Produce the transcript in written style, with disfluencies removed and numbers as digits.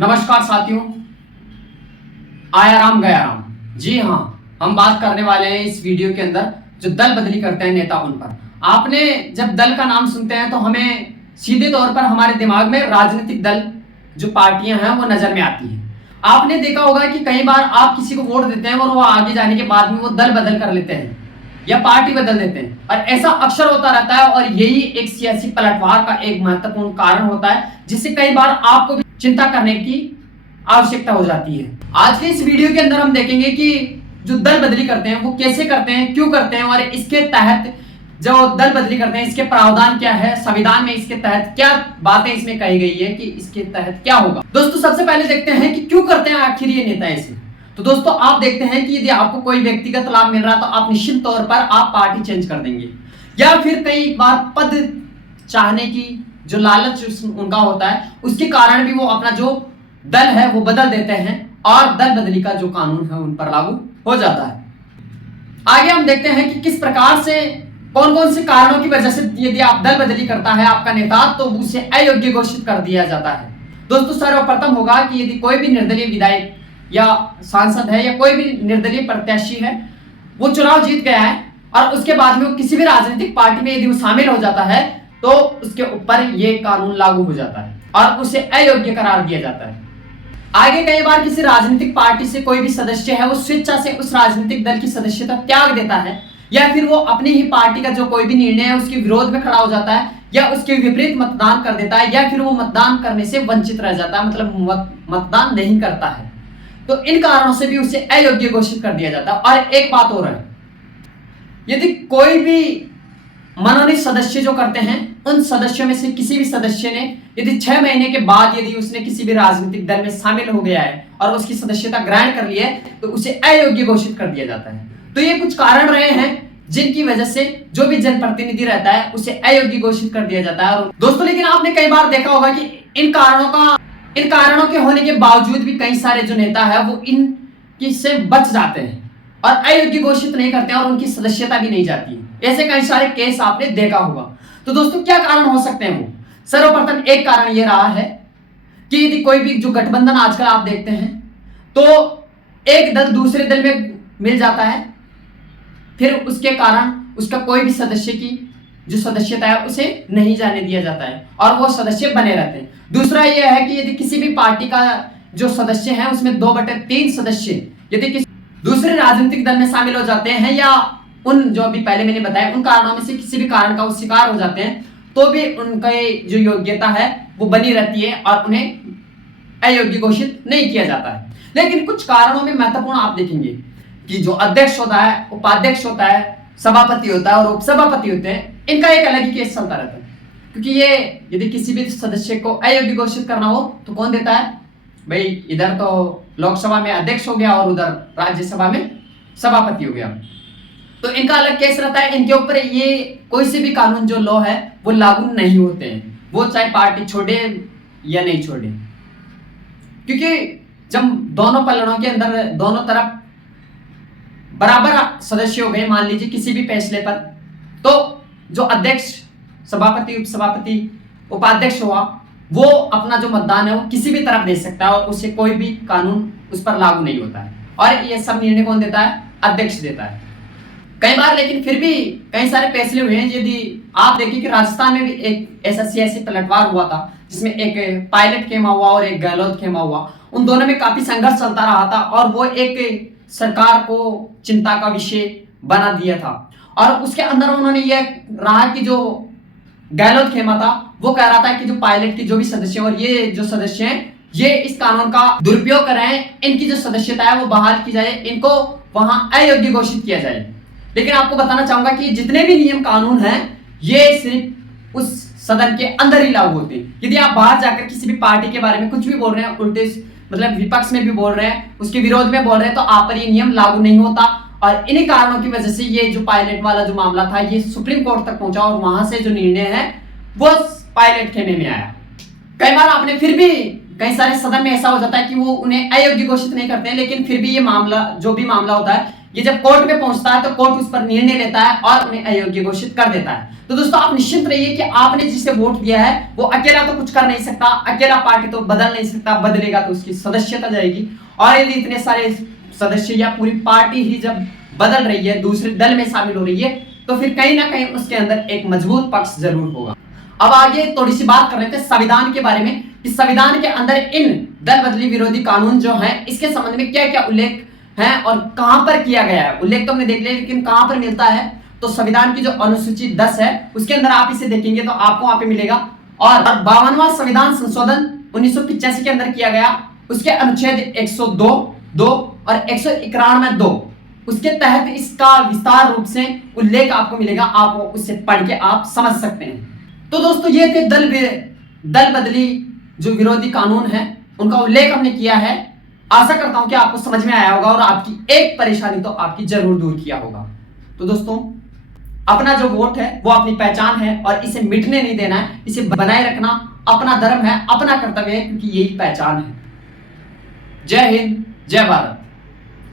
नमस्कार साथियों, आया राम गया राम। जी हाँ, हम बात करने वाले हैं इस वीडियो के अंदर जो दल बदली करते हैं नेता उन पर। आपने जब दल का नाम सुनते हैं तो हमें सीधे तौर पर हमारे दिमाग में राजनीतिक दल जो पार्टियां हैं वो नजर में आती हैं। आपने देखा होगा कि कई बार आप किसी को वोट देते हैं और वो आगे जाने के बाद में वो दल बदल कर लेते हैं या पार्टी बदल देते हैं, और ऐसा अक्सर होता रहता है। और यही एक सियासी पलटवार का एक महत्वपूर्ण कारण होता है, जिससे कई बार आपको भी चिंता करने की आवश्यकता हो जाती है। आज के इस वीडियो के अंदर हम देखेंगे कि जो दल बदली करते हैं वो कैसे करते हैं, क्यों करते हैं, और इसके तहत जो दल बदली करते हैं इसके प्रावधान क्या है, संविधान में इसके तहत क्या बातें इसमें कही गई है कि इसके तहत क्या होगा। दोस्तों, सबसे पहले देखते हैं कि क्यों करते हैं आखिर ये नेता ऐसे। तो दोस्तों, आप देखते हैं कि यदि आपको कोई व्यक्तिगत लाभ मिल रहा है तो आप निश्चित तौर पर आप पार्टी चेंज कर देंगे, या फिर कई बार पद चाहने की जो लालच उनका होता है उसके कारण भी वो अपना जो दल है वो बदल देते हैं और दल बदली का जो कानून है उन पर लागू हो जाता है। आगे हम देखते हैं कि किस प्रकार से कौन कौन से कारणों की वजह से यदि आप दल बदली करता है आपका नेता तो उसे अयोग्य घोषित कर दिया जाता है। दोस्तों, सर्वप्रथम होगा कि यदि कोई भी निर्दलीय विधायक या सांसद है या कोई भी निर्दलीय प्रत्याशी है वो चुनाव जीत गया है और उसके बाद में वो किसी भी राजनीतिक पार्टी में यदि वो शामिल हो जाता है तो उसके ऊपर ये कानून लागू हो जाता है और उसे अयोग्य करार दिया जाता है। आगे कई बार किसी राजनीतिक पार्टी से कोई भी सदस्य है वो स्वेच्छा से उस राजनीतिक दल की सदस्यता त्याग देता है, या फिर वो अपनी ही पार्टी का जो कोई भी निर्णय है उसके विरोध में खड़ा हो जाता है, या उसके विपरीत मतदान कर देता है, या फिर वो मतदान करने से वंचित रह जाता है, मतलब मतदान नहीं करता है, तो इन कारणों से भी उसे अयोग्य घोषित कर दिया जाता है। और एक बात और है, यदि कोई भी मनोनीत सदस्य जो करते हैं उन सदस्यों में से किसी भी सदस्य ने यदि 6 महीने के बाद यदि उसने किसी भी राजनीतिक दल में शामिल हो गया है और उसकी सदस्यता ग्रहण कर ली है तो उसे अयोग्य घोषित कर दिया जाता है। तो ये कुछ कारण रहे हैं जिनकी वजह से जो भी जनप्रतिनिधि रहता है उसे अयोग्य घोषित कर दिया जाता है। और दोस्तों, लेकिन आपने कई बार देखा होगा कि इन कारणों के होने के बावजूद भी कई सारे जो नेता है वो इन से बच जाते हैं और अयोग्य घोषित नहीं करते हैं और उनकी सदस्यता भी नहीं जाती है। ऐसे कई सारे केस आपने देखा होगा। तो दोस्तों, क्या कारण हो सकते हैं वो? सर्वप्रथम एक कारण ये रहा है कि यदि कोई भी जो गठबंधन आजकल आप देखते हैं तो एक दल दूसरे दल में मिल जाता है, फिर उसके कारण उसका कोई भी सदस्य की जो सदस्यता है उसे नहीं जाने दिया जाता है और वो सदस्य बने रहते हैं। दूसरा यह है कि यदि किसी भी पार्टी का जो सदस्य है उसमें 2/3 सदस्य यदि किसी दूसरे राजनीतिक दल में शामिल हो जाते हैं या उन जो अभी पहले मैंने बताया उन कारणों में से किसी भी कारण का वो शिकार हो जाते हैं तो भी उनकी जो योग्यता है वो बनी रहती है और उन्हें अयोग्य घोषित नहीं किया जाता है। लेकिन कुछ कारणों में महत्वपूर्ण आप देखेंगे कि जो अध्यक्ष होता है, उपाध्यक्ष होता है, सभापति होता है और उपसभापति होते हैं, इनका एक अलग ही केस चलता रहता है। क्योंकि ये यदि किसी भी सदस्य को अयोग्य घोषित करना हो तो कौन देता है? भाई, इधर तो लोकसभा में अध्यक्ष हो गया और उधर राज्यसभा में सभापति हो गया, तो इनका अलग केस रहता है। इनके ऊपर ये कोई से भी कानून जो लॉ है वो लागू नहीं होते हैं, वो चाहे पार्टी छोड़े या नहीं छोड़े। क्योंकि जब दोनों पलड़ों के अंदर दोनों तरफ बराबर सदस्य हो गए मान लीजिए किसी भी फैसले पर, तो जो अध्यक्ष, सभापति, उपसभापति, उपाध्यक्ष हुआ वो अपना जो मतदान है वो किसी भी तरफ दे सकता है और उसे कोई भी कानून उस पर लागू नहीं होता है। और ये सब निर्णय कौन देता है? अध्यक्ष देता है। कई बार लेकिन फिर भी कई सारे फैसले हुए हैं। यदि आप देखिए कि राजस्थान में भी एक ऐसा सियासी पलटवार हुआ था जिसमें एक पायलट खेमा हुआ और एक गहलोत खेमा हुआ। उन दोनों में काफी संघर्ष चलता रहा था और वो एक सरकार को चिंता का विषय बना दिया था। और उसके अंदर उन्होंने ये रहा कि जो गहलोत खेमा था वो कह रहा था कि जो पायलट की जो भी सदस्य और ये जो सदस्य हैं ये इस कानून का दुरुपयोग कर रहे हैं, इनकी जो सदस्यता है वो बहाल की जाए, इनको वहां अयोग्य घोषित किया जाए। लेकिन आपको बताना चाहूंगा कि जितने भी नियम कानून हैं ये सिर्फ उस सदन के अंदर ही लागू होते हैं। यदि आप बाहर जाकर किसी भी पार्टी के बारे में कुछ भी बोल रहे हैं, उल्टे मतलब विपक्ष में भी बोल रहे हैं, उसके विरोध में बोल रहे हैं, तो आप पर ये नियम लागू नहीं होता। और इन्हीं कारणों की वजह से ये जो पायलट वाला जो मामला था ये सुप्रीम कोर्ट तक पहुंचा और वहां से जो निर्णय है वो पायलट खेमे में आया। कई बार आपने फिर भी कई सारे सदन में ऐसा हो जाता है कि वो उन्हें अयोग्य घोषित नहीं करते हैं, लेकिन फिर भी ये मामला, जो भी मामला होता है, ये जब कोर्ट में पहुंचता है तो कोर्ट उस पर निर्णय लेता है और उन्हें अयोग्य घोषित कर देता है। तो दोस्तों आप निश्चिंत रहिए कि आपने जिसे वोट दिया है वो अकेला तो कुछ कर नहीं सकता, अकेला पार्टी तो बदल नहीं सकता, बदलेगा तो उसकी सदस्यता जाएगी। और यदि इतने सारे सदस्य या पूरी पार्टी ही जब बदल रही है, दूसरे दल में शामिल हो रही है, तो फिर कहीं ना कहीं उसके अंदर एक मजबूत पक्ष जरूर होगा। अब आगे थोड़ी सी बात कर लेते हैं संविधान के बारे में, कि संविधान के अंदर इन दल बदली विरोधी कानून जो है इसके संबंध में क्या क्या उल्लेख है और कहां पर किया गया है। उल्लेख तो हमने देख लिया, लेकिन कहां पर मिलता है, तो संविधान की जो अनुसूची 10 है उसके अंदर आप इसे देखेंगे तो आपको वहां पे मिलेगा। और 52वां संविधान संशोधन 1985 के अंदर किया गया, उसके अनुच्छेद 102, 2 और 191(2), उसके तहत इसका विस्तार रूप से उल्लेख आपको मिलेगा, आप उससे पढ़ के आप समझ सकते हैं। तो दोस्तों ये थे दल बदली जो विरोधी कानून है, उनका उल्लेख हमने किया है। आशा करता हूं कि आपको समझ में आया होगा और आपकी एक परेशानी तो आपकी जरूर दूर किया होगा। तो दोस्तों अपना जो वोट है वो अपनी पहचान है और इसे मिटने नहीं देना है, इसे बनाए रखना अपना धर्म है, अपना कर्तव्य है, क्योंकि यही पहचान है। जय हिंद, जय भारत।